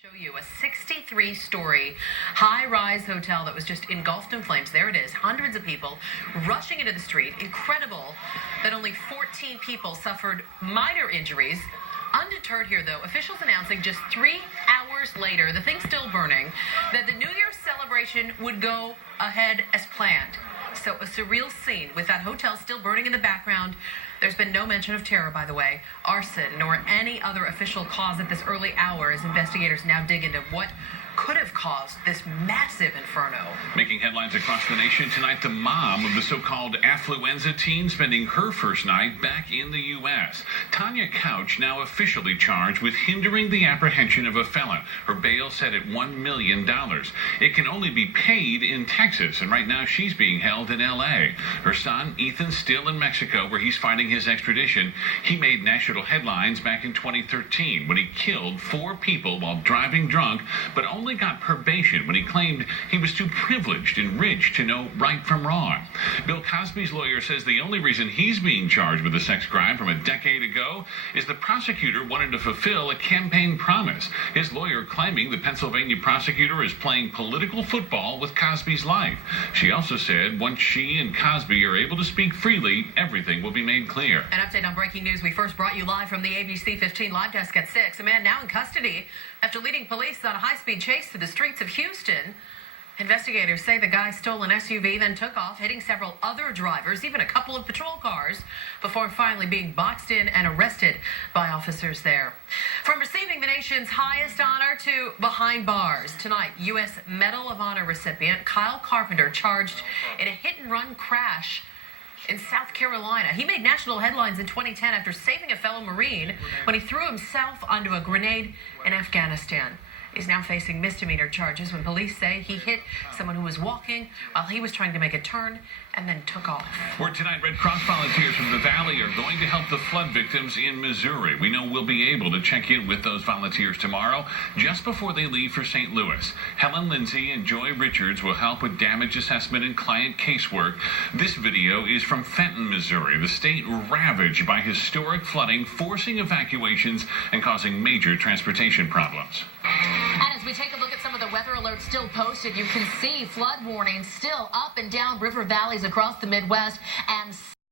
Show you a 63-story high-rise hotel that was just engulfed in flames. There it is, hundreds of people rushing into the street. Incredible that only 14 people suffered minor injuries. Undeterred here, though, officials announcing just 3 hours later, the thing's still burning, that the New Year's celebration would go ahead as planned. So a surreal scene with that hotel still burning in the background. There's been no mention of terror, by the way, arson, nor any other official cause at this early hour as investigators now dig into what could have caused this massive inferno. Making headlines across the nation tonight, the mom of the so-called Affluenza teen spending her first night back in the U.S. Tanya Couch now officially charged with hindering the apprehension of a felon. Her bail set at $1 million. It can only be paid in Texas, and right now she's being held in L.A. Her son, Ethan, still in Mexico, where he's fighting his extradition. He made national headlines back in 2013 when he killed 4 people while driving drunk, but only got probation when he claimed he was too privileged and rich to know right from wrong. Bill Cosby's lawyer says the only reason he's being charged with a sex crime from a decade ago is the prosecutor wanted to fulfill a campaign promise. His lawyer claiming the Pennsylvania prosecutor is playing political football with Cosby's life. She also said once she and Cosby are able to speak freely, everything will be made clear. An update on breaking news we first brought you live from the ABC 15 live desk at 6. A man now in custody after leading police on a high-speed chase through the streets of Houston. Investigators say the guy stole an SUV, then took off, hitting several other drivers, even a couple of patrol cars, before finally being boxed in and arrested by officers there. From receiving the nation's highest honor to behind bars, tonight, U.S. Medal of Honor recipient Kyle Carpenter charged in a hit-and-run crash in South Carolina. He made national headlines in 2010 after saving a fellow Marine when he threw himself onto a grenade in Afghanistan. He's now facing misdemeanor charges when police say he hit someone who was walking while he was trying to make a turn and then took off. Where tonight, Red Cross volunteers from the Valley are going to help the flood victims in Missouri. We know we'll be able to check in with those volunteers tomorrow, just before they leave for St. Louis. Helen Lindsay and Joy Richards will help with damage assessment and client casework. This video is from Fenton, Missouri, the state ravaged by historic flooding, forcing evacuations and causing major transportation problems. And as we take a look at some of the weather alerts still posted, you can see flood warnings still up and down river valleys across the Midwest and